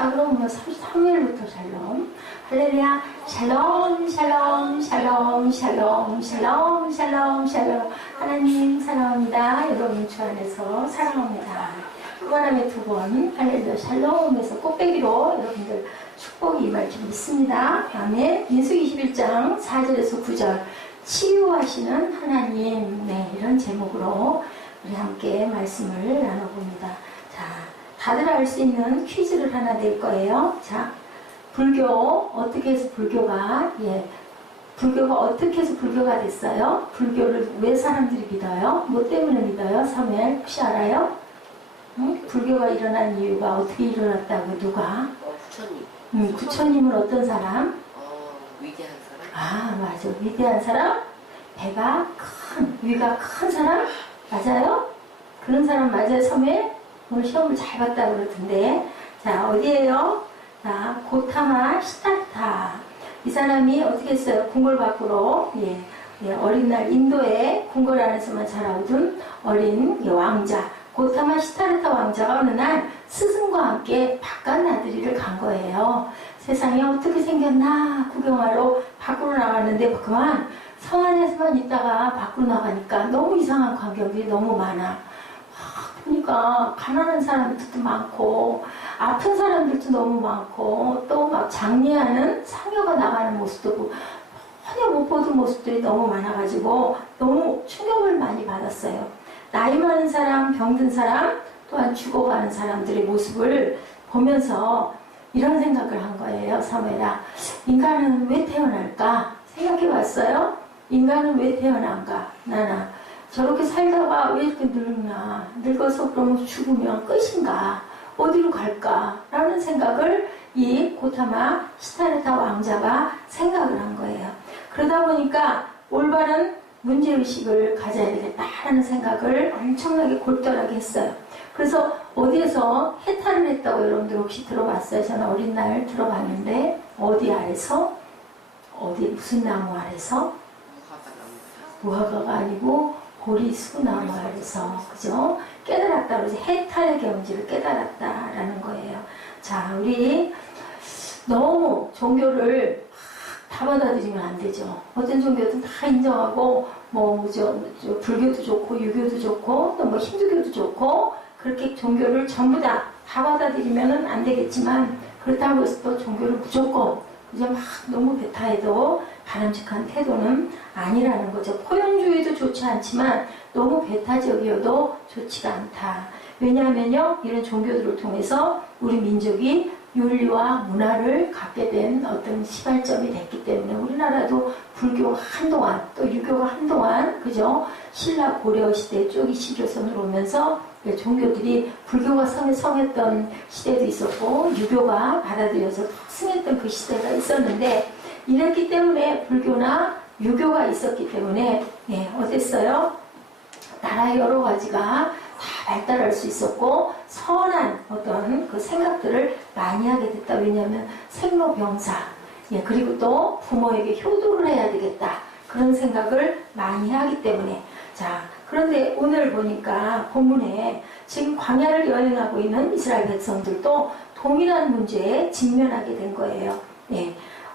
자, 그럼 오늘 33일부터 샬롬. 할렐루야. 샬롬, 샬롬, 샬롬, 샬롬, 샬롬, 샬롬, 샬롬. 하나님 사랑합니다. 여러분 주 안에서 사랑합니다. 그 바람에 두 번, 할렐루야, 샬롬에서 꽃배기로 여러분들 축복이 임할 줄 믿습니다. 아멘. 민수기 21장 4절에서 9절. 치유하시는 하나님. 네, 이런 제목으로 우리 함께 말씀을 나눠봅니다. 자, 다들 알 수 있는 퀴즈를 하나 낼 거예요. 자, 불교, 어떻게 해서 불교가, 불교가 어떻게 해서 불교가 됐어요? 불교를 왜 사람들이 믿어요? 뭐 때문에 믿어요? 사무엘, 혹시 알아요? 응? 불교가 일어난 이유가 어떻게 일어났다고, 누가? 부처님. 부처님은 어떤 사람? 위대한 사람? 아, 맞아. 위대한 사람? 배가 큰, 위가 큰 사람? 맞아요? 그런 사람 맞아요, 사무엘? 오늘 시험을 잘 봤다고 그러던데. 자, 어디에요? 자, 고타마 시타타. 이 사람이 어떻게 했어요? 궁궐 밖으로, 어린 날 인도의 궁궐 안에서만 자라오던 어린 왕자. 고타마 시타르타 왕자가 어느 날 스승과 함께 바깥 나들이를 간 거예요. 세상에 어떻게 생겼나 구경하러 밖으로 나갔는데 그만 성 안에서만 있다가 밖으로 나가니까 너무 이상한 광경들이 너무 많아. 보니까 가난한 사람들도 많고 아픈 사람들도 너무 많고 또 막 장례하는 상여가 나가는 모습도 보고 전혀 못 보던 모습들이 너무 많아가지고 너무 충격을 많이 받았어요. 나이 많은 사람, 병든 사람, 또한 죽어가는 사람들의 모습을 보면서 이런 생각을 한 거예요. 사무엘아, 인간은 왜 태어날까? 생각해봤어요? 인간은 왜 태어난가? 나나 저렇게 살다가 왜 이렇게 늙나? 늙어서 그러면 죽으면 끝인가? 어디로 갈까? 라는 생각을 이 고타마 시타르타 왕자가 생각을 한 거예요. 그러다 보니까 올바른 문제의식을 가져야 되겠다라는 생각을 엄청나게 골똘하게 했어요. 그래서 어디에서 해탈을 했다고 여러분들 혹시 들어봤어요? 저는 어린 날 들어봤는데 어디 아래서? 어디 무슨 나무 아래서? 무화과가 아니고 보리수나무 아래서, 그죠? 깨달았다. 그래서 해탈의 경지를 깨달았다라는 거예요. 자, 우리 너무 종교를 다 받아들이면 안 되죠. 어떤 종교든 다 인정하고, 불교도 좋고, 유교도 좋고, 또 힌두교도 좋고, 그렇게 종교를 전부 다 받아들이면 안 되겠지만, 그렇다고 해서 또 종교를 무조건, 그죠? 막 너무 배타해도 바람직한 태도는 아니라는 거죠. 포용주의도 좋지 않지만, 너무 배타적이어도 좋지가 않다. 왜냐하면요, 이런 종교들을 통해서 우리 민족이 윤리와 문화를 갖게 된 어떤 시발점이 됐기 때문에 우리나라도 불교가 한동안 또 유교가 한동안 그죠? 신라 고려 시대 쪽이 시조선으로 오면서 종교들이 불교가 성했던 시대도 있었고 유교가 받아들여서 승했던 그 시대가 있었는데 이랬기 때문에 불교나 유교가 있었기 때문에 어땠어요? 나라 여러 가지가 다 발달할 수 있었고 선한 어떤 그 생각들을 많이 하게 됐다. 왜냐하면 생로병사 그리고 또 부모에게 효도를 해야 되겠다. 그런 생각을 많이 하기 때문에 자 그런데 오늘 보니까 본문에 지금 광야를 여행하고 있는 이스라엘 백성들도 동일한 문제에 직면하게 된 거예요.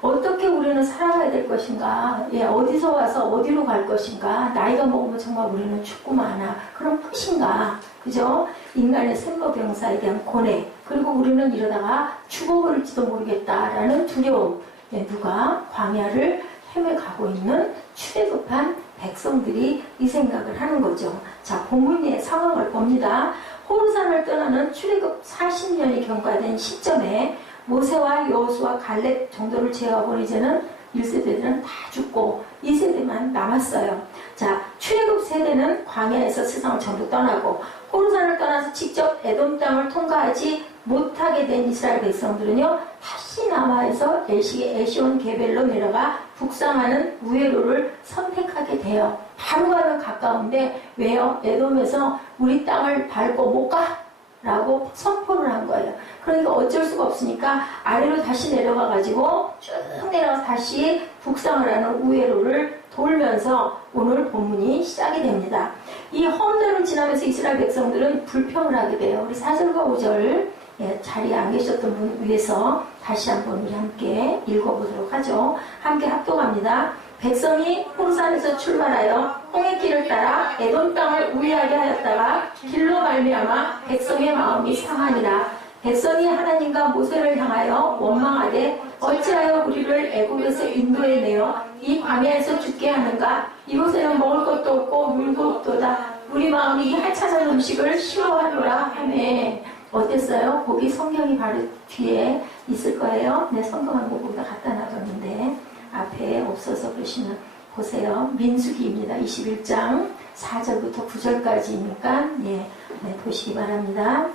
어떻게 우리는 살아가야 될 것인가? 어디서 와서 어디로 갈 것인가? 나이가 먹으면 정말 우리는 죽고만 하나? 그럼 끝인가? 그죠? 인간의 생로병사에 대한 고뇌. 그리고 우리는 이러다가 죽어버릴지도 모르겠다라는 두려움. 누가? 광야를 헤매가고 있는 출애굽한 백성들이 이 생각을 하는 거죠. 자, 본문의 상황을 봅니다. 호르산을 떠나는 출애굽 40년이 경과된 시점에 모세와 여호수아 갈렙 정도를 제외하고 이제는 1세대들은 다 죽고 2세대만 남았어요. 자, 출애굽 세대는 광야에서 세상을 전부 떠나고 호르산을 떠나서 직접 에돔 땅을 통과하지 못하게 된 이스라엘 백성들은요 다시 남아에서 에시온 게벨로 내려가 북상하는 우회로를 선택하게 돼요. 바로 가면 가까운데 왜요? 에돔에서 우리 땅을 밟고 못 가? 라고 선포를 한 거예요. 그러니까 어쩔 수가 없으니까 아래로 다시 내려가가지고 쭉 내려가서 다시 북상을 하는 우회로를 돌면서 오늘 본문이 시작이 됩니다. 이 험로를 지나면서 이스라엘 백성들은 불평을 하게 돼요. 우리 4절과 5절 예, 자리에 안 계셨던 분 위해서 다시 한번 우리 함께 읽어보도록 하죠. 함께 합독합니다. 백성이 호르산에서 출발하여 홍해길을 따라 에돔 땅을 우회하게 하였다가 길로 말미암아 백성의 마음이 상하니라. 백성이 하나님과 모세를 향하여 원망하되 어찌하여 우리를 애굽에서 인도해 내어 이 광야에서 죽게 하는가? 이곳에는 먹을 것도 없고 물도 없도다. 우리 마음이 이 하찮은 음식을 싫어하노라 하매. 어땠어요? 거기 성경이 바로 뒤에 있을 거예요. 내 성경 한 권 거기다 갖다 놔뒀는데 앞에 없어서 그러시면 보세요. 민수기입니다. 21장 4절부터 9절까지니까 예, 네, 보시기 바랍니다.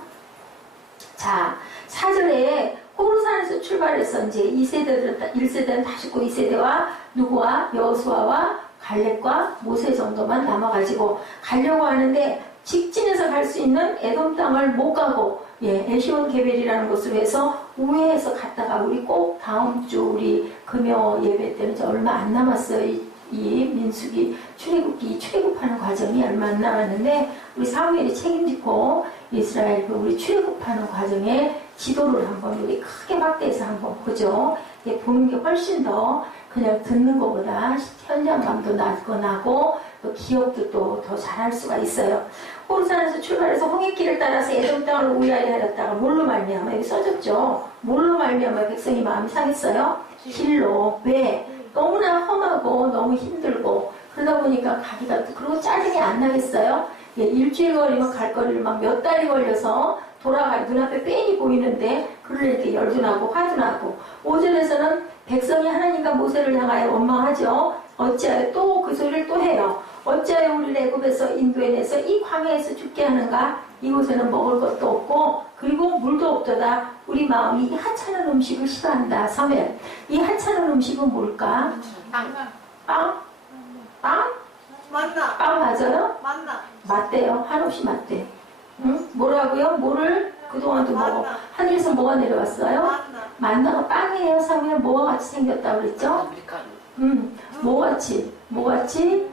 자, 4절에 호르산에서 출발해서 이제 1세대는 다 죽고 2세대와 누구와 여호수아와 갈렙과 모세 정도만 남아가지고 가려고 하는데 직진해서 갈 수 있는 에돔 땅을 못 가고 예, 에시온 게벨이라는 곳으로 해서 우회해서 갔다가 우리 꼭 다음 주 우리 금요 예배 때는 이제 얼마 안 남았어요. 이 민수기 출애굽하는 과정이 얼마 안 남았는데 우리 사무엘이 책임지고 이스라엘 우리 출애굽하는 과정에 지도를 한번 우리 크게 확대해서 한번 보죠. 예, 보는 게 훨씬 더 그냥 듣는 것보다 현장감도 나고 또 기억도 또 더 잘할 수가 있어요. 호르산에서 출발해서 홍해길을 따라서 에돔 땅을 우회하게 하였다가 뭘로 말미암아 여기 써졌죠. 뭘로 말미암아 백성이 마음이 상했어요. 길로. 왜? 너무나 험하고 너무 힘들고 그러다 보니까 가기가 그리고 짜증이 안 나겠어요. 예, 일주일 거리면 갈 거리를 막 몇 달이 걸려서 눈앞에 뺑이 보이는데 그러니까 열도 나고 화도 나고 5절에서는 백성이 하나님과 모세를 향하여 원망하죠. 어찌하여 또 그 소리를 또 해요. 어찌하여 우리를 애굽에서 인도해내서 이 광야에서 죽게 하는가? 이곳에는 먹을 것도 없고 그리고 물도 없도다. 우리 마음이 이 하찮은 음식을 싫어한다. 사무엘. 이 하찮은 음식은 뭘까? 빵? 만나. 빵 맞아요? 만나. 맞대요. 한없이 맞대. 응? 뭐라고요? 뭐를 그동안도 먹어. 만나. 하늘에서 뭐가 내려왔어요? 만나. 만나가 빵이에요. 사무엘 뭐가 같이 생겼다고 그랬죠? 밀가루. 뭐같이?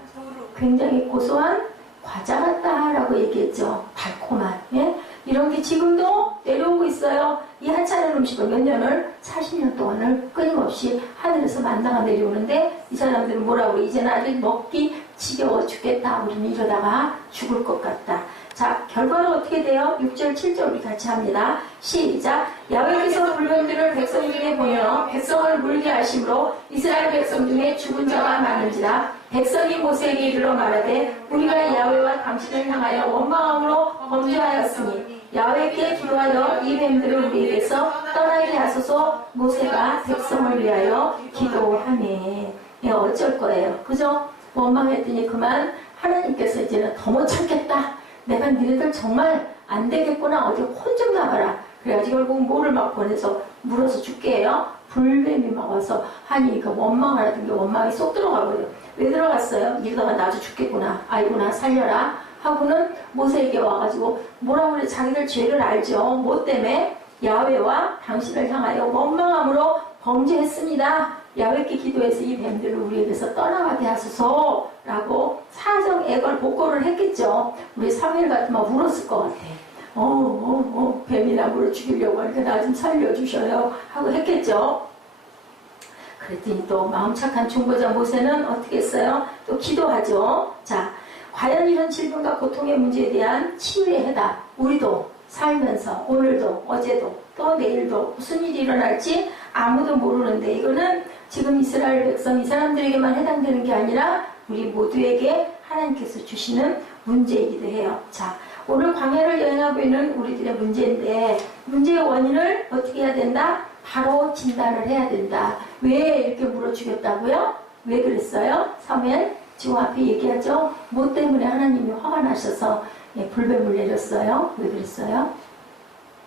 굉장히 고소한 과자 같다라고 얘기했죠. 달콤한. 예? 이런 게 지금도 내려오고 있어요. 이 하찮은 음식을 몇 년을 40년 동안을 끊임없이 하늘에서 만나가 내려오는데 이 사람들은 뭐라고 그래? 이제는 아주 먹기 지겨워 죽겠다. 우리는 이러다가 죽을 것 같다. 자, 결과는 어떻게 돼요? 6절, 7절 우리 같이 합니다. 시작. 야훼께서 불뱀들을 백성 중에 보내어 백성을 물게 하심으로 이스라엘 백성 중에 죽은 자가 많은지라. 백성이 모세에게 이르러 말하되 우리가 야훼와 당신을 향하여 원망함으로 범죄하였으니 야훼께 기도하여 이 뱀들을 우리에게서 떠나게 하소서. 모세가 백성을 위하여 기도하네. 예, 어쩔 거예요. 그죠? 원망했더니 그만 하나님께서 이제는 더 못 참겠다. 내가 니네들 정말 안 되겠구나. 어디 혼 좀 나가라. 그래가지고 결국 뭐를 막 보내서 물어서 죽게 해요. 불뱀이 막 와서 하니 그 원망하라던 게 원망이 쏙 들어가버려요. 왜 들어갔어요? 이러다가 나도 죽겠구나. 아이구나 살려라. 하고는 모세에게 와가지고 뭐라고 그래. 자기들 죄를 알죠. 뭐 때문에? 야훼와 당신을 향하여 원망함으로 범죄했습니다. 야훼께 기도해서 이 뱀들을 우리에게서 떠나가게 하소서 라고 사정애걸 복고를 했겠죠. 우리 사무엘 같으면 울었을 것 같아. 뱀이나 물을 죽이려고 하니까 나 좀 살려주셔요 하고 했겠죠. 그랬더니 또 마음 착한 중보자 모세는 어떻게 했어요? 또 기도하죠. 자, 과연 이런 질병과 고통의 문제에 대한 치유의 해답 우리도 살면서 오늘도 어제도 또 내일도 무슨 일이 일어날지 아무도 모르는데 이거는 지금 이스라엘 백성 이 사람들에게만 해당되는 게 아니라 우리 모두에게 하나님께서 주시는 문제이기도 해요. 자, 오늘 광야를 여행하고 있는 우리들의 문제인데 문제의 원인을 어떻게 해야 된다? 바로 진단을 해야 된다. 왜 이렇게 물어 죽였다고요? 왜 그랬어요? 사무엘 지금 앞에 얘기하죠. 뭐 때문에 하나님이 화가 나셔서 불뱀을 내렸어요. 왜 그랬어요?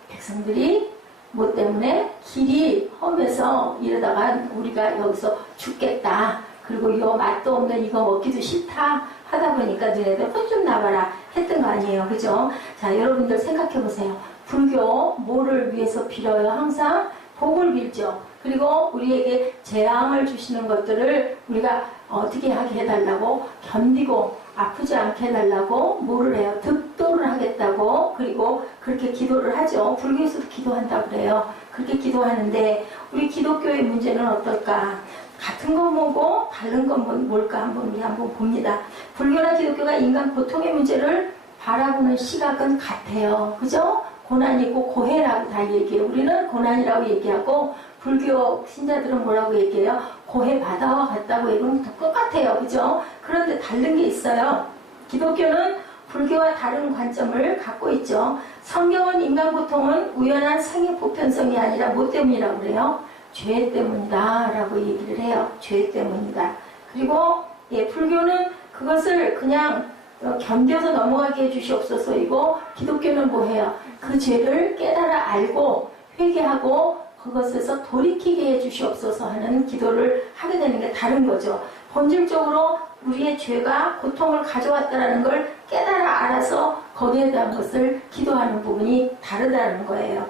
백성들이 뭐 때문에 길이 험해서 이러다가 우리가 여기서 죽겠다. 그리고 이거 맛도 없는 이거 먹기도 싫다 하다 보니까 너네들 혼 좀 나가라 했던 거 아니에요. 그죠? 자, 여러분들 생각해 보세요. 불교 뭐를 위해서 빌어요? 항상 복을 빌죠. 그리고 우리에게 재앙을 주시는 것들을 우리가 어떻게 하게 해달라고 견디고 아프지 않게 해달라고 뭐를 해요? 득도를 하겠다고 그리고 그렇게 기도를 하죠. 불교에서도 기도한다고 그래요. 그렇게 기도하는데 우리 기독교의 문제는 어떨까? 같은 건 뭐고 다른 건 뭘까 우리 한번 봅니다. 불교나 기독교가 인간 고통의 문제를 바라보는 시각은 같아요. 그죠? 고난이 있고 고해라고 다 얘기해요. 우리는 고난이라고 얘기하고 불교 신자들은 뭐라고 얘기해요? 고해 바다와 같다고 얘기하면 똑같아요. 그죠? 그런데 다른 게 있어요. 기독교는 불교와 다른 관점을 갖고 있죠. 성경은 인간 고통은 우연한 생의 보편성이 아니라 뭐 때문이라고 그래요? 죄 때문이다 라고 얘기를 해요. 죄 때문이다. 그리고 불교는 그것을 그냥 견뎌서 넘어가게 해주시옵소서이고 기독교는 뭐해요? 그 죄를 깨달아 알고 회개하고 그것에서 돌이키게 해주시옵소서 하는 기도를 하게 되는 게 다른 거죠. 본질적으로 우리의 죄가 고통을 가져왔다는 걸 깨달아 알아서 거기에 대한 것을 기도하는 부분이 다르다는 거예요.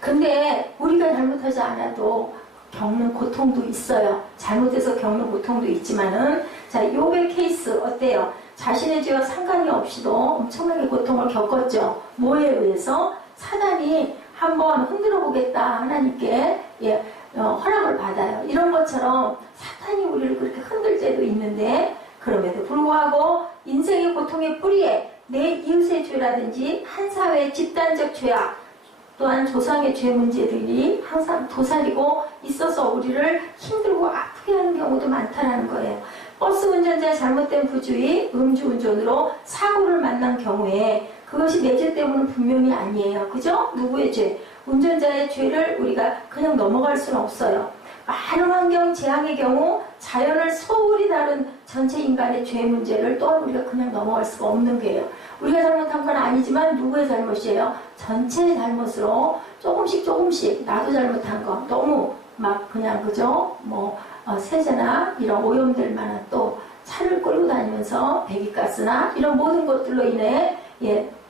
근데 우리가 잘못하지 않아도 겪는 고통도 있어요. 잘못해서 겪는 고통도 있지만은 자, 욥의 케이스 어때요? 자신의 죄와 상관이 없이도 엄청나게 고통을 겪었죠. 뭐에 의해서? 사단이 한번 흔들어 보겠다 하나님께 허락을 받아요. 이런 것처럼 사탄이 우리를 그렇게 흔들 때도 있는데 그럼에도 불구하고 인생의 고통의 뿌리에 내 이웃의 죄라든지 한 사회의 집단적 죄악 또한 조상의 죄 문제들이 항상 도사리고 있어서 우리를 힘들고 아프게 하는 경우도 많다는 거예요. 버스 운전자의 잘못된 부주의, 음주운전으로 사고를 만난 경우에 그것이 내 죄 때문은 분명히 아니에요. 그죠? 누구의 죄? 운전자의 죄를 우리가 그냥 넘어갈 수는 없어요. 많은 환경 재앙의 경우 자연을 소홀히 다룬 전체 인간의 죄 문제를 또한 우리가 그냥 넘어갈 수가 없는 거예요. 우리가 잘못한 건 아니지만 누구의 잘못이에요? 전체의 잘못으로 조금씩 나도 잘못한 거 너무 막 그냥 그죠? 세제나 이런 오염될 만한 또 차를 끌고 다니면서 배기가스나 이런 모든 것들로 인해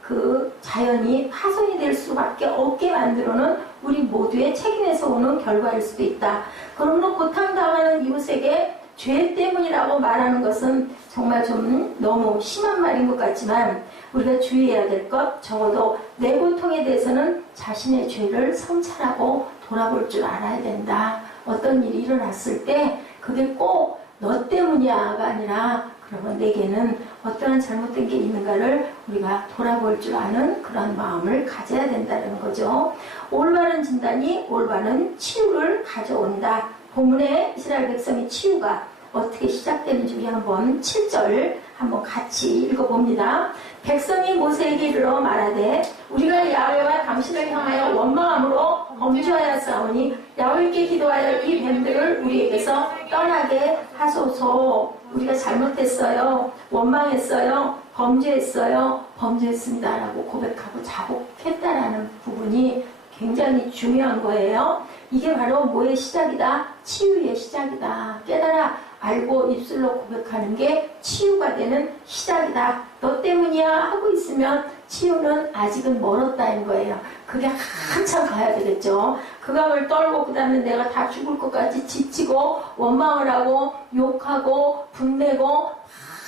그 자연이 파손이 될 수밖에 없게 만들어는 우리 모두의 책임에서 오는 결과일 수도 있다. 그러므로 고통당하는 이웃에게 죄 때문이라고 말하는 것은 정말 좀 너무 심한 말인 것 같지만 우리가 주의해야 될 것, 적어도 내 고통에 대해서는 자신의 죄를 성찰하고 돌아볼 줄 알아야 된다. 어떤 일이 일어났을 때 그게 꼭 너 때문이야가 아니라 그러면 내게는 어떠한 잘못된 게 있는가를 우리가 돌아볼 줄 아는 그런 마음을 가져야 된다는 거죠. 올바른 진단이 올바른 치유를 가져온다. 본문에 이스라엘 백성의 치유가 어떻게 시작되는지 우리 한번 7절 한번 같이 읽어봅니다. 백성이 모세에게 이르러 말하되 우리가 야훼와 당신을 향하여 원망함으로 범죄하였사오니 야훼께 기도하여 이 뱀들을 우리에게서 떠나게 하소서. 우리가 잘못했어요. 원망했어요. 범죄했습니다. 라고 고백하고 자복했다라는 부분이 굉장히 중요한 거예요. 이게 바로 뭐의 시작이다? 치유의 시작이다. 깨달아 알고 입술로 고백하는 게 치유가 되는 시작이다. 너 때문이야 하고 있으면 치유는 아직은 멀었다는 거예요. 그게 한참 가야 되겠죠. 그 감을 떨고 그 다음에 내가 다 죽을 것까지 지치고 원망을 하고 욕하고 분내고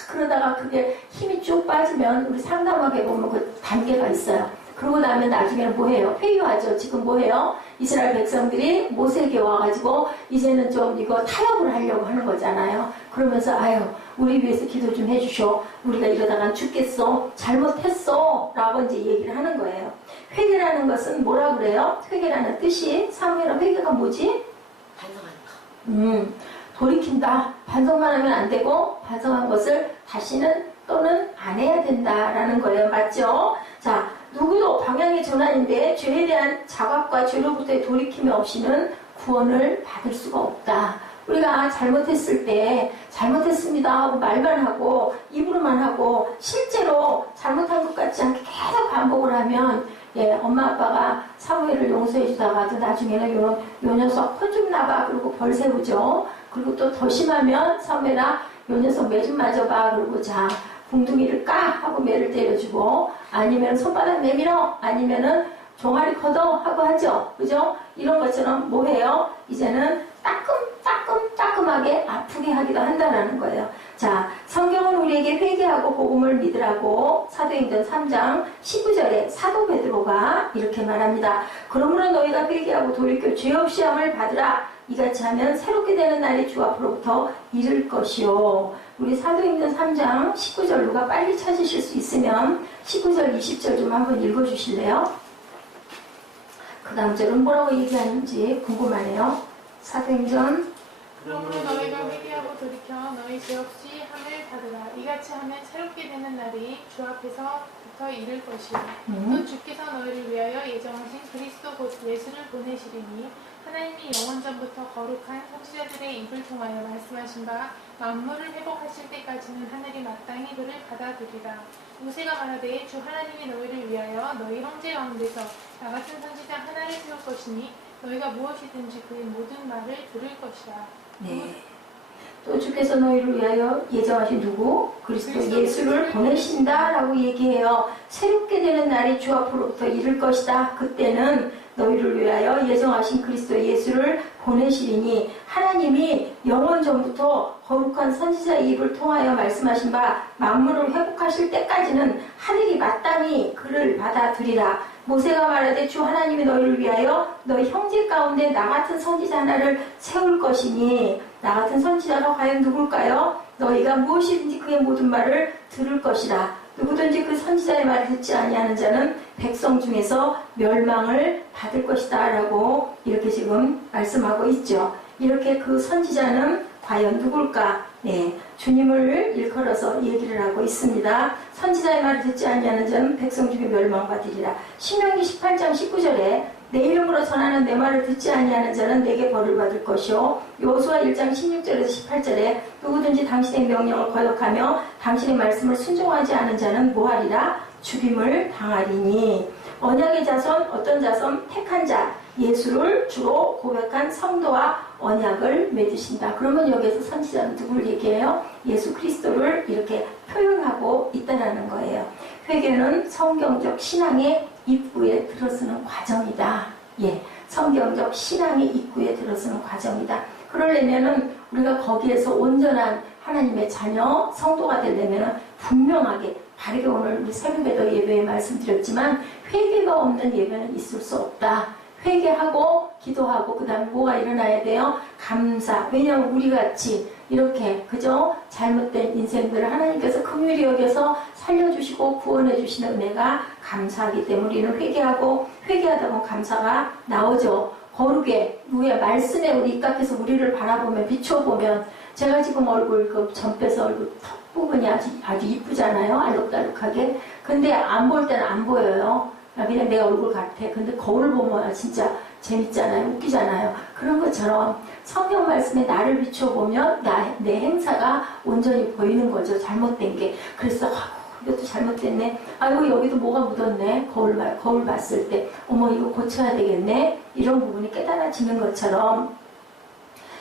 그러다가 그게 힘이 쭉 빠지면 우리 상담하게 보면 그 단계가 있어요. 그러고 나면 나중에는 뭐해요? 회유하죠. 지금 뭐해요? 이스라엘 백성들이 모세에게 와가지고 이제는 좀 이거 타협을 하려고 하는 거잖아요. 그러면서 아유 우리 위해서 기도 좀 해주셔. 우리가 이러다가 죽겠어. 잘못했어. 라고 이제 얘기를 하는 거예요. 회개라는 것은 뭐라 그래요? 회개라는 뜻이 사무엘은 회개가 뭐지? 반성하는 거. 돌이킨다. 반성만 하면 안 되고 반성한 것을 다시는 또는 안 해야 된다라는 거예요. 맞죠? 자, 누구도 방향의 전환인데 죄에 대한 자각과 죄로부터의 돌이킴이 없이는 구원을 받을 수가 없다. 우리가 잘못했을 때 잘못했습니다 하고 말만 하고 입으로만 하고 실제로 잘못한 것 같지 않게 계속 반복을 하면 엄마 아빠가 사무엘을 용서해 주다가도 나중에는 요 녀석 혼 좀 나봐 그리고 벌 세우죠. 그리고 또 더 심하면 사무엘아 요 녀석 매 좀 맞아봐 그리고 자 궁둥이를 까 하고 매를 때려주고 아니면 손바닥 내밀어 아니면은 종아리 걷어 하고 하죠. 그죠? 이런 것처럼 뭐해요? 이제는 따끔하게 아프게 하기도 한다는 거예요. 자, 성경은 우리에게 회개하고 복음을 믿으라고 사도행전 3장 19절에 사도 베드로가 이렇게 말합니다. 그러므로 너희가 회개하고 돌이켜 죄 없이 함을 받으라. 이같이 하면 새롭게 되는 날이 주 앞으로부터 이를 것이요. 우리 사도행전 3장 19절 누가 빨리 찾으실 수 있으면 19절 20절 좀 한번 읽어주실래요? 그 다음 절은 뭐라고 얘기하는지 궁금하네요. 사도행전 그러므로 너희가 회개하고 돌이켜 너희 죄 없이 함을 받으라. 이같이 하면 새롭게 되는 날이 주 앞에서부터 이를 것이요. 또 주께서 너희를 위하여 예정하신 그리스도 곧 예수를 보내시리니 하나님이 영원전부터 거룩한 선지자들의 입을 통하여 말씀하신 바 만물을 회복하실 때까지는 하늘이 마땅히 그를 받아들이라. 모세가 말하되 주 하나님이 너희를 위하여 너희 형제 가운데서 나 같은 선지자 하나를 세울 것이니 너희가 무엇이든지 그의 모든 말을 들을 것이라. 네. 또 주께서 너희를 위하여 예정하신 누구? 그리스도 예수를 보내신다라고 얘기해요. 새롭게 되는 날이 주 앞으로부터 이를 것이다. 그때는 너희를 위하여 예정하신 그리스도 예수를 보내시리니 하나님이 영원 전부터 거룩한 선지자의 입을 통하여 말씀하신 바 만물을 회복하실 때까지는 하늘이 마땅히 그를 받아들이라. 모세가 말하되 주 하나님이 너희를 위하여 너희 형제 가운데 나 같은 선지자 하나를 세울 것이니 나 같은 선지자가 과연 누굴까요? 너희가 무엇이든지 그의 모든 말을 들을 것이라. 누구든지 그 선지자의 말을 듣지 아니하는 자는 백성 중에서 멸망을 받을 것이다 라고 이렇게 지금 말씀하고 있죠. 이렇게 그 선지자는 과연 누굴까? 네, 주님을 일컬어서 얘기를 하고 있습니다. 선지자의 말을 듣지 아니하는 자는 백성 중에 멸망받으리라. 신명기 18장 19절에 내 이름으로 전하는 내 말을 듣지 아니하는 자는 내게 벌을 받을 것이요. 여호수아 1장 16절에서 18절에 누구든지 당신의 명령을 거역하며 당신의 말씀을 순종하지 않은 자는 뭐하리라? 죽임을 당하리니. 언약의 자손, 어떤 자손? 택한 자, 예수를 주로 고백한 성도와 언약을 맺으신다. 그러면 여기에서 선지자는 누구를 얘기해요? 예수 그리스도를 이렇게 표현하고 있다는 거예요. 회개는 성경적 신앙의 입구에 들어서는 과정이다. 예, 성경적 신앙의 입구에 들어서는 과정이다. 그러려면은 우리가 거기에서 온전한 하나님의 자녀, 성도가 되려면은 분명하게 바르게 오늘 우리 새벽에도 예배에 말씀드렸지만 회개가 없는 예배는 있을 수 없다. 회개하고 기도하고 그 다음에 뭐가 일어나야 돼요? 감사. 왜냐하면 우리같이 이렇게 그저 잘못된 인생들을 하나님께서 긍휼히 여겨서 살려주시고 구원해 주시는 은혜가 감사하기 때문에 우리는 회개하고 회개하다 보면 감사가 나오죠. 거룩에 누구의 말씀에 우리 입각해서 우리를 바라보면 비춰보면 제가 지금 얼굴 그 전빼서 얼굴 턱 부분이 아주 이쁘잖아요. 알록달록하게. 근데 안 볼 때는 안 보여요. 그냥 내 얼굴 같아. 근데 거울 보면 진짜 재밌잖아요. 웃기잖아요. 그런 것처럼 성경 말씀에 나를 비춰보면 내 행사가 온전히 보이는 거죠. 잘못된 게. 그래서 이것도 잘못됐네. 아이고 여기도 뭐가 묻었네. 거울 봤을 때 어머 이거 고쳐야 되겠네. 이런 부분이 깨달아지는 것처럼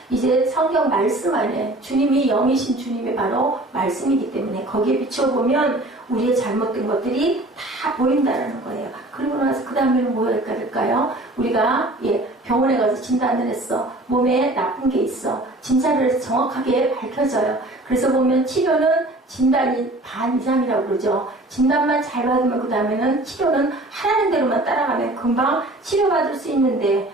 이제 성경 말씀 안에 주님이 영이신 주님이 바로 말씀이기 때문에 거기에 비춰보면 우리의 잘못된 것들이 다 보인다는 거예요. 그리고 나서 그 다음에는 뭐가 될까요? 우리가 병원에 가서 진단을 했어. 몸에 나쁜 게 있어. 진찰을 해서 정확하게 밝혀져요. 그래서 보면 치료는 진단이 반 이상이라고 그러죠. 진단만 잘 받으면 그 다음에는 치료는 하라는 대로만 따라가면 금방 치료받을 수 있는데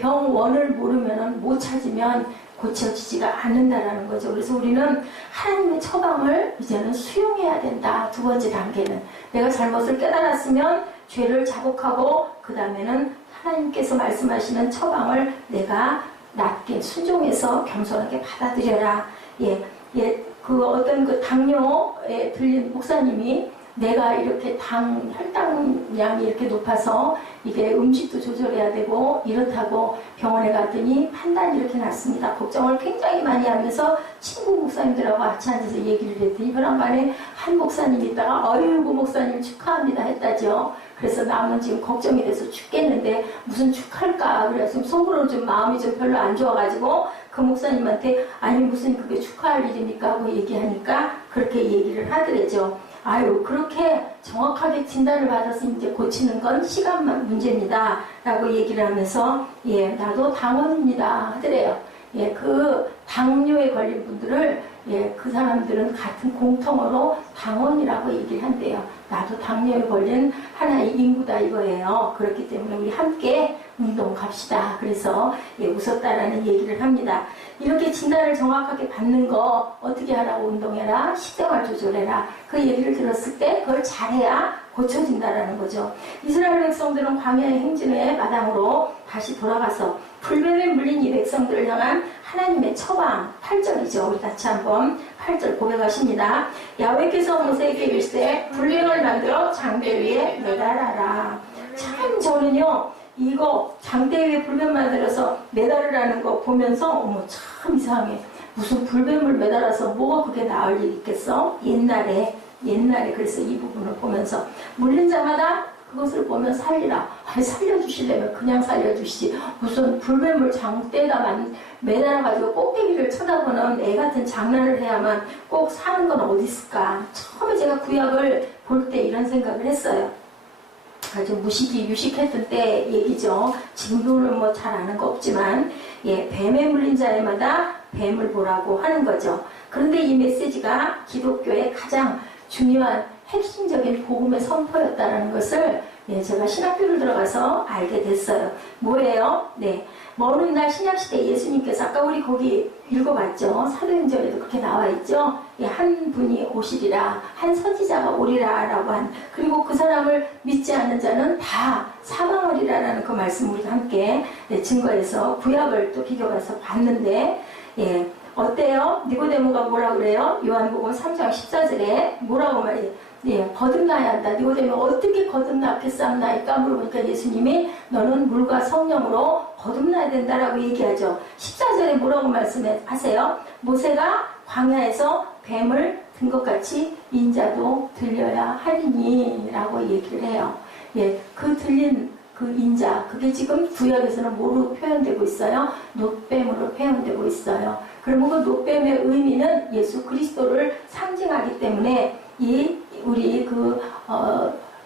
병원을 모르면 못 찾으면 고쳐지지가 않는다라는 거죠. 그래서 우리는 하나님의 처방을 이제는 수용해야 된다. 두 번째 단계는 내가 잘못을 깨달았으면 죄를 자복하고 그 다음에는 하나님께서 말씀하시는 처방을 내가 낮게 순종해서 겸손하게 받아들여라. 그 어떤 그 당뇨에 들린 목사님이 내가 이렇게 혈당량이 이렇게 높아서 이게 음식도 조절해야 되고 이렇다고 병원에 갔더니 판단이 이렇게 났습니다. 걱정을 굉장히 많이 하면서 친구 목사님들하고 같이 앉아서 얘기를 했더니 그런간에 한 목사님이 있다가 어이구 목사님 축하합니다 했다죠. 그래서 남은 지금 걱정이 돼서 죽겠는데 무슨 축할까 그래서 속으로 좀 마음이 좀 별로 안 좋아가지고 그 목사님한테 아니 무슨 그게 축하할 일입니까 하고 얘기하니까 그렇게 얘기를 하더래죠. 아유 그렇게 정확하게 진단을 받아서 이제 고치는 건 시간만 문제입니다 라고 얘기를 하면서 나도 당원입니다 하더래요. 예, 그 당뇨에 걸린 분들을 예, 그 사람들은 같은 공통어로 당원이라고 얘기를 한대요. 나도 당뇨에 걸린 하나의 인구다 이거예요. 그렇기 때문에 우리 함께 운동 갑시다. 그래서 예, 웃었다라는 얘기를 합니다. 이렇게 진단을 정확하게 받는 거 어떻게 하라고 운동해라, 식생활 조절해라. 그 얘기를 들었을 때 그걸 잘해야 고쳐진다라는 거죠. 이스라엘 백성들은 광야의 행진의 마당으로 다시 돌아가서 불뱀에 물린 이 백성들을 향한 하나님의 처방 8절이죠. 우리 같이 한번 8절 고백하십니다. 야훼께서 모세에게 이르시되 불뱀을 만들어 장대 위에 매달아라. 참 저는요 이거 장대 위에 불뱀 만들어서 매달으라는 거 보면서 어머 참 이상해. 무슨 불뱀을 매달아서 뭐가 그게 나을 일 있겠어? 옛날에 그래서 이 부분을 보면서 물린 자마다 그것을 보면 살리라. 아니 살려주시려면 그냥 살려주시지. 무슨 불뱀을 장대에다 매달아가지고 꼭대기를 쳐다보는 애 같은 장난을 해야만 꼭 사는 건 어디 있을까. 처음에 제가 구약을 볼 때 이런 생각을 했어요. 아주 무식이 유식했던 때 얘기죠. 지금은 뭐 잘 아는 거 없지만 예, 뱀에 물린 자에마다 뱀을 보라고 하는 거죠. 그런데 이 메시지가 기독교의 가장 중요한 핵심적인 복음의 선포였다는 것을 예, 제가 신학교를 들어가서 알게 됐어요. 뭐예요? 네, 먼 훗날 신약시대 예수님께서 아까 우리 거기 읽어봤죠. 사도행전에도 그렇게 나와있죠. 예, 한 분이 오시리라, 한 선지자가 오리라 라고 한, 그리고 그 사람을 믿지 않는 자는 다 사망하리라라는 그 말씀 우리가 함께 네, 증거해서 구약을 또 비교해서 봤는데 예, 어때요? 니고데모가 뭐라 그래요? 요한복음 3장 14절에 뭐라고 말해요? 예, 거듭나야 한다. 니고데모 어떻게 거듭나겠사옵나이까 물어보니까 예수님이 너는 물과 성령으로 거듭나야 된다라고 얘기하죠. 14절에 뭐라고 말씀하세요? 모세가 광야에서 뱀을 든 것 같이 인자도 들려야 하리니 라고 얘기를 해요. 예, 그 들린 그 인자, 그게 지금 구약에서는 뭐로 표현되고 있어요? 놋뱀으로 표현되고 있어요. 그러면 그 놋뱀의 의미는 예수 그리스도를 상징하기 때문에 우리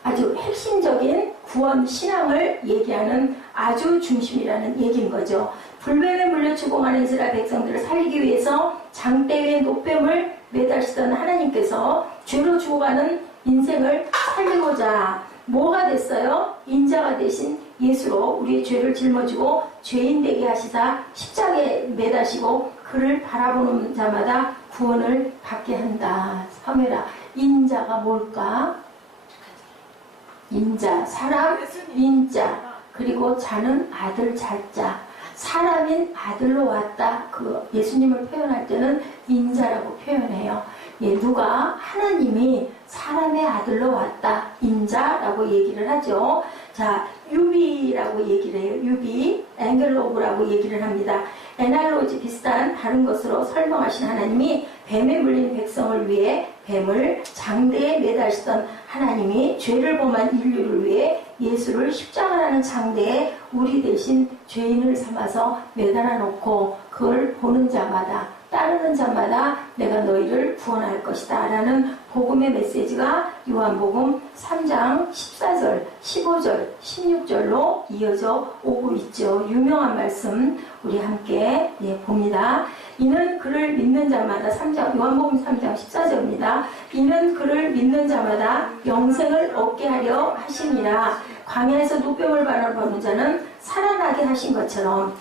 아주 핵심적인 구원 신앙을 얘기하는 아주 중심이라는 얘기인 거죠. 불뱀에 물려 죽어가는 이스라엘 백성들을 살리기 위해서 장대 위에 놋뱀을 매달시던 하나님께서 죄로 죽어가는 인생을 살리고자 뭐가 됐어요? 인자가 되신 예수로 우리의 죄를 짊어지고 죄인 되게 하시사 십자가에 매다시고 그를 바라보는 자마다 구원을 받게 한다. 사무엘아, 인자가 뭘까? 인자, 사람, 인자, 그리고 자는 아들 잘자. 사람인 아들로 왔다. 그 예수님을 표현할 때는 인자라고 표현해요. 예, 누가 하나님이 사람의 아들로 왔다. 인자라고 얘기를 하죠. 자, 유비라고 얘기를 해요. 유비, 앵겔로그라고 얘기를 합니다. 에날로지 비슷한 다른 것으로 설명하신 하나님이 뱀에 물린 백성을 위해 뱀을 장대에 매달시던 하나님이 죄를 범한 인류를 위해 예수를 십자가라는 장대에 우리 대신 죄인을 삼아서 매달아 놓고 그걸 보는 자마다 따르는 자마다 내가 너희를 구원할 것이다 라는 복음의 메시지가 요한복음 3장 14절, 15절, 16절로 이어져 오고 있죠. 유명한 말씀 우리 함께 봅니다. 이는 그를 믿는 자마다 요한복음 3장 14절입니다. 이는 그를 믿는 자마다 영생을 얻게 하려 하심이라. 광야에서 노뱀을 바라보는 자는 살아나게 하신 것처럼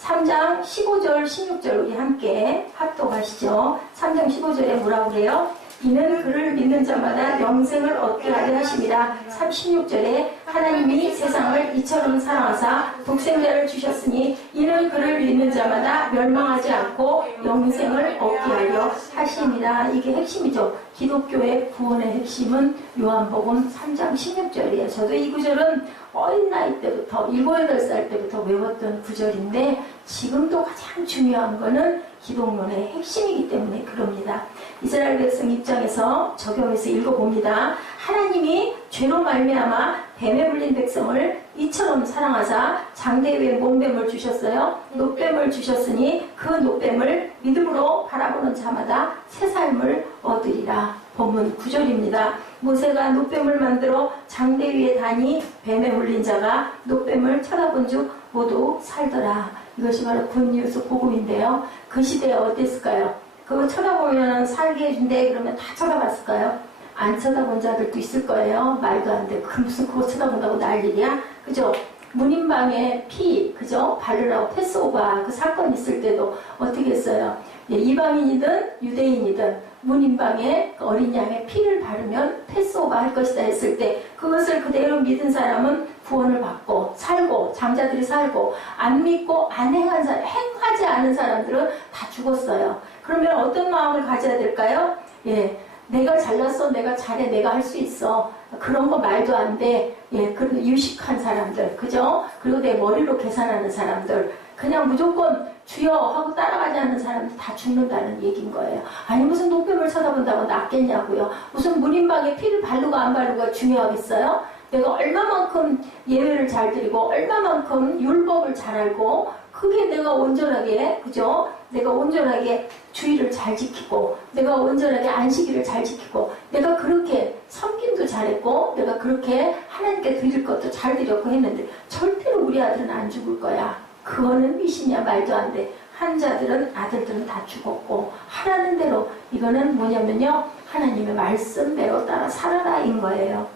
3장 15절 16절 우리 함께 합독하시죠. 3장 15절에 뭐라고 그래요? 이는 그를 믿는 자마다 영생을 얻게 하려 하심이라. 36절에 하나님이 세상을 이처럼 사랑하사 독생자를 주셨으니 이는 그를 믿는 자마다 멸망하지 않고 영생을 얻게 하려 하심이라. 이게 핵심이죠. 기독교의 구원의 핵심은 요한복음 3장 16절이에요. 저도 이 구절은 어린 나이 때부터 7, 8살 때부터 외웠던 구절인데 지금도 가장 중요한 거는 기독론의 핵심이기 때문에 그럽니다. 이스라엘 백성 입장에서 적용해서 읽어봅니다. 하나님이 죄로 말미암아 뱀에 물린 백성을 이처럼 사랑하사 장대 위에 몸뱀을 주셨어요. 놋뱀을 주셨으니 그 놋뱀을 믿음으로 바라보는 자마다 새 삶을 얻으리라. 본문 9절입니다. 모세가 놋뱀을 만들어 장대 위에 다니 뱀에 물린 자가 놋뱀을 쳐다본 즉 모두 살더라. 이것이 바로 굿뉴스 복음인데요. 그 시대에 어땠을까요? 그거 쳐다보면 살게 해준대 그러면 다 쳐다봤을까요? 안 쳐다본 자들도 있을 거예요. 말도 안 돼. 그 무슨 그거 쳐다본다고 난리야? 그죠? 문인방에 피, 그죠? 바르라고 패스오바 그 사건 있을 때도 어떻게 했어요? 예, 이방인이든 유대인이든 문인방에 어린 양의 피를 바르면 패스오바 할 것이다 했을 때 그것을 그대로 믿은 사람은 구원을 받고 살고 장자들이 살고 안 믿고 안 행한 사람, 행하지 않은 사람들은 다 죽었어요. 그러면 어떤 마음을 가져야 될까요? 예, 내가 잘났어, 내가 잘해, 내가 할 수 있어. 그런 거 말도 안 돼. 예, 그리고 유식한 사람들, 그죠? 그리고 내 머리로 계산하는 사람들, 그냥 무조건 주여 하고 따라가지 않는 사람들 다 죽는다는 얘기인 거예요. 아니 무슨 노뱀을 쳐다본다고 낫겠냐고요. 무슨 문인방에 피를 바르고 안 바르고가 중요하겠어요? 내가 얼마만큼 예외를 잘 드리고 얼마만큼 율법을 잘 알고 그게 내가 온전하게, 그죠? 내가 온전하게 주의를 잘 지키고 내가 온전하게 안식일을 잘 지키고 내가 그렇게 섬김도 잘했고 내가 그렇게 하나님께 드릴 것도 잘 드렸고 했는데 절대로 우리 아들은 안 죽을 거야. 그거는 미신이야. 말도 안 돼. 한자들은 아들들은 다 죽었고 하라는 대로 이거는 뭐냐면요. 하나님의 말씀대로 따라 살아라인 거예요.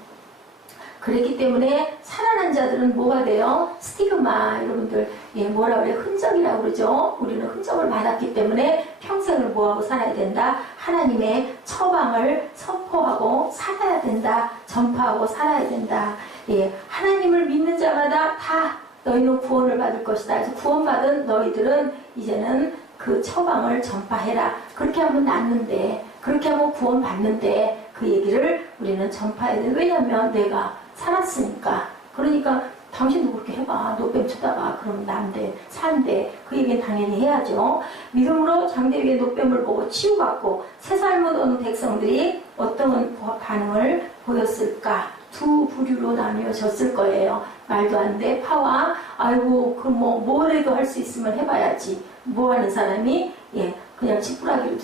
그렇기 때문에 살아난 자들은 뭐가 돼요? 스티그마, 여러분들, 예, 뭐라 그래? 흔적이라고 그러죠? 우리는 흔적을 받았기 때문에 평생을 뭐하고 살아야 된다? 하나님의 처방을 선포하고 살아야 된다. 전파하고 살아야 된다. 예, 하나님을 믿는 자마다 다 너희는 구원을 받을 것이다. 그래서 구원받은 너희들은 이제는 그 처방을 전파해라. 그렇게 하면 낫는데, 그렇게 하면 구원받는데, 그 얘기를 우리는 전파해야 돼. 왜냐면 내가 살았으니까. 그러니까 당신도 그렇게 해봐. 노뱀 쳐다봐. 그러면 난데, 산대. 그 얘기는 당연히 해야죠. 믿음으로 장대 위에 노뱀을 보고 치유받고 새 삶을 얻은 백성들이 어떤 반응을 보였을까? 두 부류로 나뉘어졌을 거예요. 말도 안 돼. 파와, 아이고, 그 뭐래도 할 수 있으면 해봐야지. 뭐 하는 사람이, 예, 그냥 지푸라기라도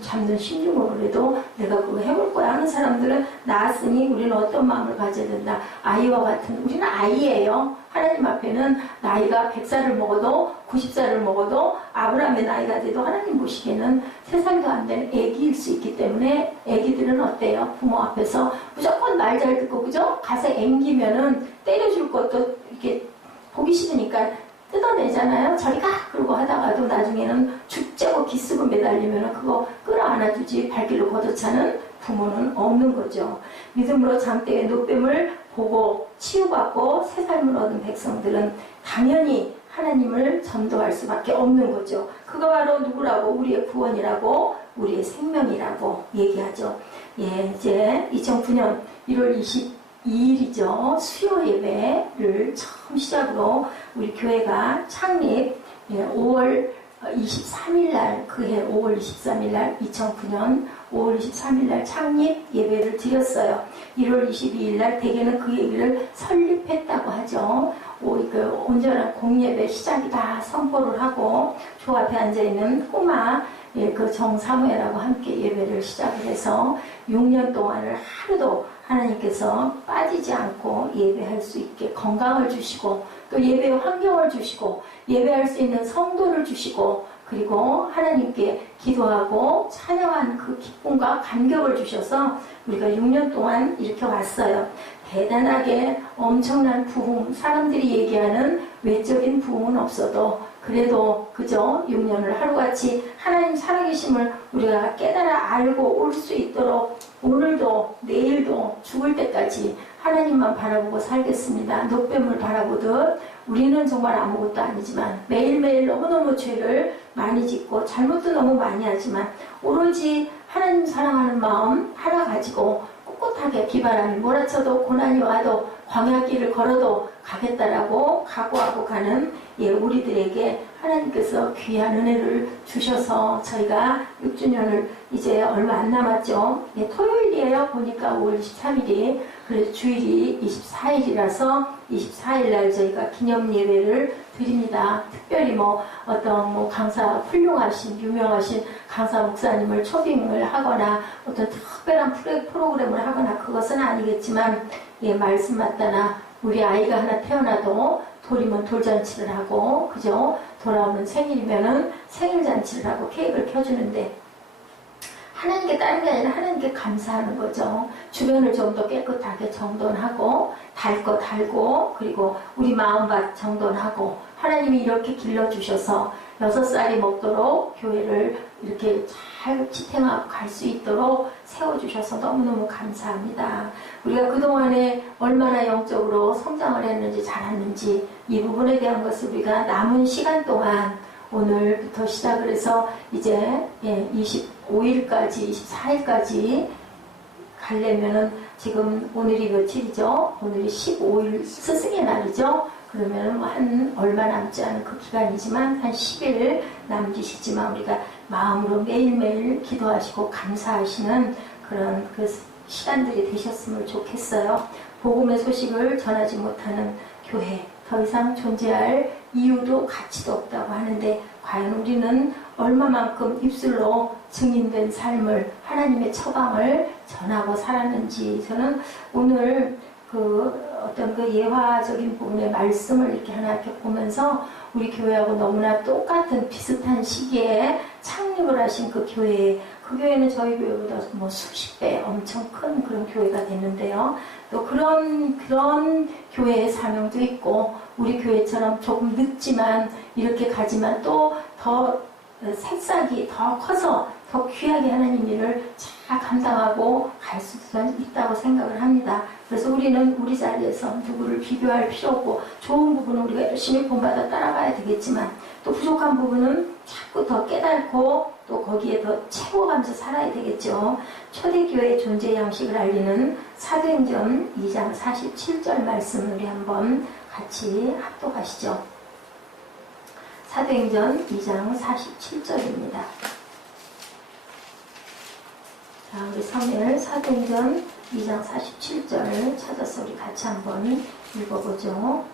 잡는 신중으로라도 내가 그거 해볼 거야 하는 사람들은 나았으니 우리는 어떤 마음을 가져야 된다. 아이와 같은, 우리는 아이예요. 하나님 앞에는 나이가 100살을 먹어도 90살을 먹어도 아브라함의 나이가 돼도 하나님 보시기에는 3살도 안 된 애기일 수 있기 때문에 애기들은 어때요? 부모 앞에서 무조건 말 잘 듣고 그죠? 가서 앵기면은 때려줄 것도 이렇게 보기 싫으니까 뜯어내잖아요. 저리 가! 그러고 하다가도 나중에는 죽자고 기습을 매달리면 그거 끌어안아주지 발길로 걷어차는 부모는 없는 거죠. 믿음으로 장대의 노뱀을 보고 치유받고 새 삶을 얻은 백성들은 당연히 하나님을 전도할 수밖에 없는 거죠. 그거 바로 누구라고? 우리의 구원이라고, 우리의 생명이라고 얘기하죠. 예, 이제 2009년 1월 22일이죠. 수요 예배를 처음 시작으로 우리 교회가 창립 5월 23일날 그해 5월 23일날 2009년 5월 23일날 창립 예배를 드렸어요. 1월 22일날 대개는 그 얘기를 설립했다고 하죠. 온전한 공예배 시작이다 선포를 하고 조 앞에 앉아있는 꼬마 그 정사무엘하고 함께 예배를 시작을 해서 6년 동안을 하루도 하나님께서 빠지지 않고 예배할 수 있게 건강을 주시고 또 예배의 환경을 주시고 예배할 수 있는 성도를 주시고 그리고 하나님께 기도하고 찬양한 그 기쁨과 감격을 주셔서 우리가 6년 동안 이렇게 왔어요. 대단하게 엄청난 부흥, 사람들이 얘기하는 외적인 부흥은 없어도 그래도 그저 6년을 하루같이 하나님 살아계심을 우리가 깨달아 알고 올 수 있도록 오늘도 내일도 죽을 때까지 하나님만 바라보고 살겠습니다. 노뱀을 바라보듯 우리는 정말 아무것도 아니지만 매일매일 너무너무 죄를 많이 짓고 잘못도 너무 많이 하지만 오로지 하나님 사랑하는 마음 하나 가지고 꿋꿋하게 비바람이 몰아쳐도 고난이 와도 광야길을 걸어도 가겠다라고 각오하고 가는 우리들에게 하나님께서 귀한 은혜를 주셔서 저희가 6주년을 이제 얼마 안 남았죠. 토요일이에요. 보니까 5월 23일이 그래서 주일이 24일이라서 24일날 저희가 기념 예배를 드립니다. 특별히 어떤 강사 훌륭하신 유명하신 강사 목사님을 초빙을 하거나 어떤 특별한 프로그램을 하거나 그것은 아니겠지만 말씀 맞다나 우리 아이가 하나 태어나도 돌이면 돌잔치를 하고, 그죠? 돌아오는 생일이면은 생일잔치를 하고 케이크를 켜주는데, 하나님께 다른 게 아니라 하나님께 감사하는 거죠. 주변을 좀 더 깨끗하게 정돈하고, 달 거 달고, 그리고 우리 마음밭 정돈하고, 하나님이 이렇게 길러주셔서 6살이 먹도록 교회를 이렇게 잘 지탱하고 갈 수 있도록 세워주셔서 너무너무 감사합니다. 우리가 그동안에 얼마나 영적으로 성장을 했는지 자랐는지 이 부분에 대한 것을 우리가 남은 시간 동안 오늘부터 시작을 해서 이제 25일까지 24일까지 가려면은 지금 오늘이 며칠이죠? 오늘이 15일 스승의 날이죠? 그러면 한 얼마 남지 않은 그 기간이지만 한 10일 남짓이지만 우리가 마음으로 매일매일 기도하시고 감사하시는 그런 그 시간들이 되셨으면 좋겠어요. 복음의 소식을 전하지 못하는 교회, 더 이상 존재할 이유도 가치도 없다고 하는데 과연 우리는 얼마만큼 입술로 증인된 삶을 하나님의 처방을 전하고 살았는지 저는 오늘 어떤 그 예화적인 부분의 말씀을 이렇게 하나 이렇게 보면서 우리 교회하고 너무나 똑같은 비슷한 시기에 창립을 하신 그 교회는 저희 교회보다 뭐 수십 배 엄청 큰 그런 교회가 됐는데요. 또 그런 교회의 사명도 있고 우리 교회처럼 조금 늦지만 이렇게 가지만 또 더 새싹이 더 커서 더 귀하게 하나님 일을 잘 감당하고 갈 수 있다고 생각을 합니다. 그래서 우리는 우리 자리에서 누구를 비교할 필요 없고 좋은 부분은 우리가 열심히 본받아 따라가야 되겠지만 또 부족한 부분은 자꾸 더 깨닫고 또 거기에 더 채워가면서 살아야 되겠죠. 초대교회의 존재 양식을 알리는 사도행전 2장 47절 말씀을 우리 한번 같이 합독하시죠. 사도행전 2장 47절입니다. 자, 우리 사무엘 사도행전 2장 47절 찾아서 우리 같이 한번 읽어보죠.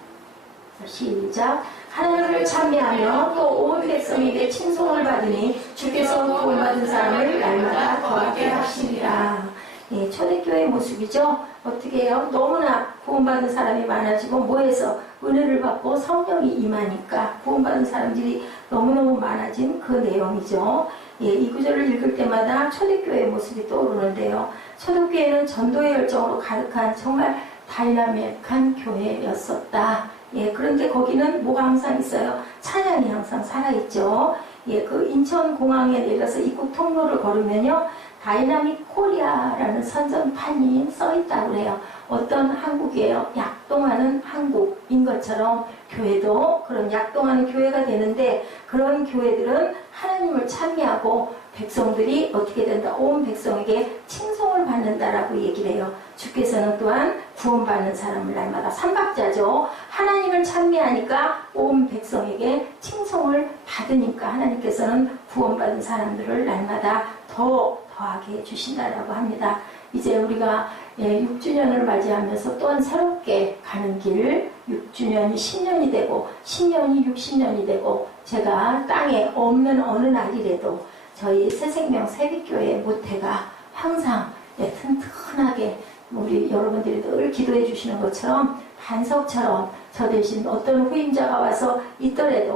시작. 하나님을 찬미하며 또 온 백성에게 칭송을 받으니 주께서 구원받은 사람을 날마다 더하게 하시니라. 예, 초대교회의 모습이죠. 어떻게 해요? 너무나 구원받은 사람이 많아지고 뭐해서 은혜를 받고 성령이 임하니까 구원받은 사람들이 너무너무 많아진 그 내용이죠. 예, 이 구절을 읽을 때마다 초대교회의 모습이 떠오르는데요. 초대교회는 전도의 열정으로 가득한 정말 다이나믹한 교회였었다. 예, 그런데 거기는 뭐가 항상 있어요? 찬양이 항상 살아있죠. 예, 그 인천공항에 내려서 입국 통로를 걸으면요. 다이나믹 코리아라는 선전판이 써있다고 해요. 어떤 한국이에요? 약동하는 한국인 것처럼 교회도 그런 약동하는 교회가 되는데 그런 교회들은 하나님을 찬미하고 백성들이 어떻게 된다? 온 백성에게 칭송을 받는다라고 얘기를 해요. 주께서는 또한 구원받는 사람을 날마다 삼박자죠. 하나님을 찬미하니까 온 백성에게 칭송을 받으니까 하나님께서는 구원받은 사람들을 날마다 더하게 해주신다라고 합니다. 이제 우리가 6주년을 맞이하면서 또한 새롭게 가는 길 6주년이 10년이 되고 10년이 60년이 되고 제가 땅에 없는 어느 날이라도 저희 새생명 새빛교회의 모태가 항상 튼튼하게 우리 여러분들이 늘 기도해 주시는 것처럼 반석처럼 저 대신 어떤 후임자가 와서 있더라도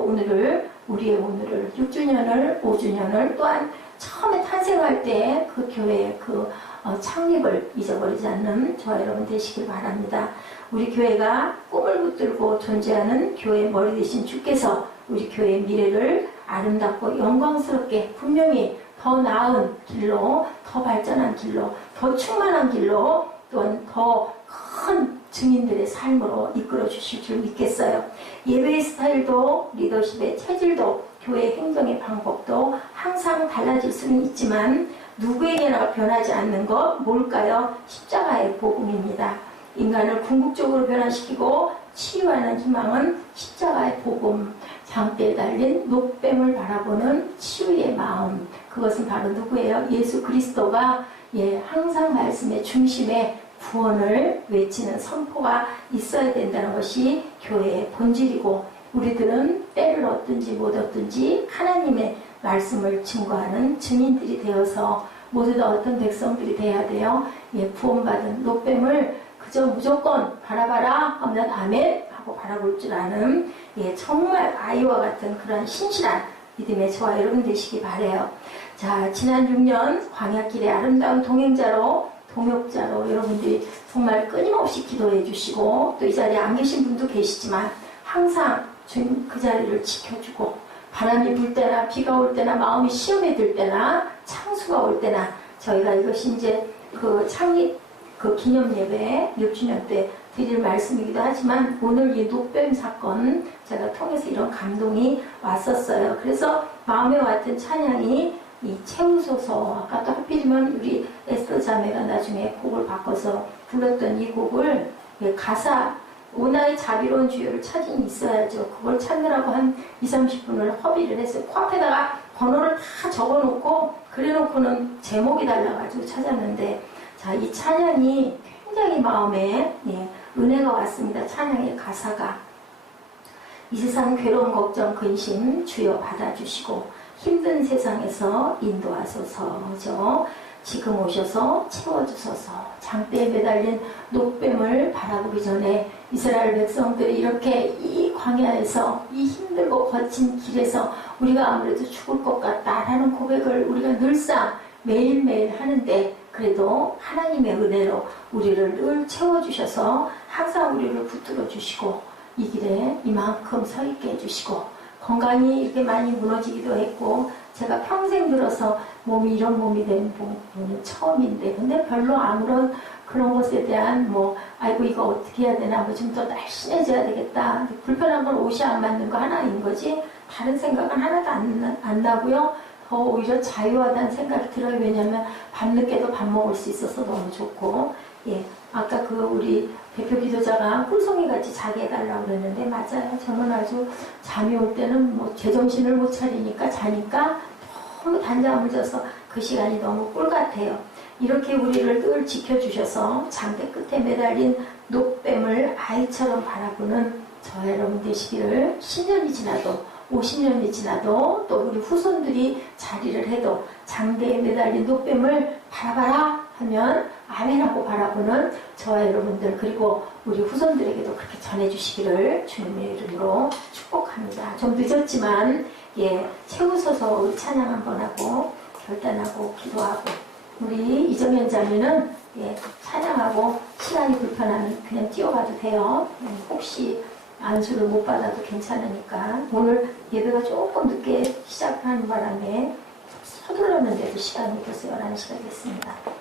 우리의 오늘을 6주년을 5주년을 또한 처음에 탄생할 때 그 교회의 창립을 잊어버리지 않는 저와 여러분 되시길 바랍니다. 우리 교회가 꿈을 붙들고 존재하는 교회의 머리 되신 주께서 우리 교회의 미래를 아름답고 영광스럽게 분명히 더 나은 길로, 더 발전한 길로, 더 충만한 길로 또한 더 큰 증인들의 삶으로 이끌어 주실 줄 믿겠어요. 예배의 스타일도 리더십의 체질도 교회 행동의 방법도 항상 달라질 수는 있지만 누구에게나 변하지 않는 것 뭘까요? 십자가의 복음입니다. 인간을 궁극적으로 변화시키고 치유하는 희망은 십자가의 복음. 장대에 달린 녹뱀을 바라보는 치유의 마음. 그것은 바로 누구예요? 예수 그리스도가 항상 말씀의 중심에 구원을 외치는 선포가 있어야 된다는 것이 교회의 본질이고 우리들은 때를 얻든지 못 얻든지 하나님의 말씀을 증거하는 증인들이 되어서 모두 다 어떤 백성들이 돼야 돼요. 구원받은 녹뱀을 그저 무조건 바라봐라 하면 아멘 하고 바라볼 줄 아는 예, 정말 아이와 같은 그런 신실한 믿음의 저와 여러분 되시기 바래요. 자, 지난 6년 광야길의 아름다운 동행자로 동역자로 여러분들이 정말 끊임없이 기도해 주시고 또 이 자리에 안 계신 분도 계시지만 항상 주님 그 자리를 지켜주고 바람이 불 때나 비가 올 때나 마음이 시험에 들 때나 창수가 올 때나 저희가 이것이 이제 그 창립 그 기념 예배 6주년 때 드릴 말씀이기도 하지만 오늘 이 녹뱀 사건 제가 통해서 이런 감동이 왔었어요. 그래서 마음에 왔던 찬양이 이 채우소서 아까 또 하필이면 우리 에스더 자매가 나중에 곡을 바꿔서 불렀던 이 곡을 가사 오나의 자비로운 주요를 찾으니 있어야죠. 그걸 찾느라고 한 20-30분을 허비를 했어요. 코앞에다가 번호를 다 적어놓고 그래놓고는 제목이 달라가지고 찾았는데 자, 이 찬양이 굉장히 마음에 예, 은혜가 왔습니다. 찬양의 가사가 이 세상 괴로움 걱정 근심 주여 받아주시고 힘든 세상에서 인도하소서죠. 지금 오셔서 채워주소서. 장대에 매달린 녹뱀을 바라보기 전에 이스라엘 백성들이 이렇게 이 광야에서 이 힘들고 거친 길에서 우리가 아무래도 죽을 것 같다라는 고백을 우리가 늘상 매일매일 하는데 그래도 하나님의 은혜로 우리를 늘 채워주셔서 항상 우리를 붙들어 주시고 이 길에 이만큼 서 있게 해주시고 건강이 이렇게 많이 무너지기도 했고 제가 평생 들어서 몸이 이런 몸이 된 분은 처음인데 근데 별로 아무런 그런 것에 대한 뭐 아이고 이거 어떻게 해야 되나 뭐 좀 더 날씬해져야 되겠다 불편한 건 옷이 안 맞는 거 하나인 거지 다른 생각은 하나도 안 나고요. 더 오히려 자유하다는 생각이 들어요. 왜냐하면 밤늦게도 밥 먹을 수 있어서 너무 좋고 예 아까 그 우리 대표 기도자가 꿀송이 같이 자게 해달라고 그랬는데 맞아요. 저는 아주 잠이 올 때는 뭐 제정신을 못 차리니까 자니까 너무 단잠을 자서 그 시간이 너무 꿀 같아요. 이렇게 우리를 늘 지켜주셔서 장대 끝에 매달린 녹뱀을 아이처럼 바라보는 저와 여러분 되시기를 10년이 지나도 50년이 지나도 또 우리 후손들이 자리를 해도 장대에 매달린 녹뱀을 바라봐라 하면 아멘하고 바라보는 저와 여러분들 그리고 우리 후손들에게도 그렇게 전해주시기를 주님의 이름으로 축복합니다. 좀 늦었지만 예 채우소서 우리 찬양 한번 하고 결단하고 기도하고 우리 이정현 자매는 예 찬양하고 시간이 불편하면 그냥 뛰어가도 돼요. 혹시 안수를 못 받아도 괜찮으니까 오늘 예배가 조금 늦게 시작하는 바람에 서둘렀는데도 시간이 벌써 11시가 됐습니다.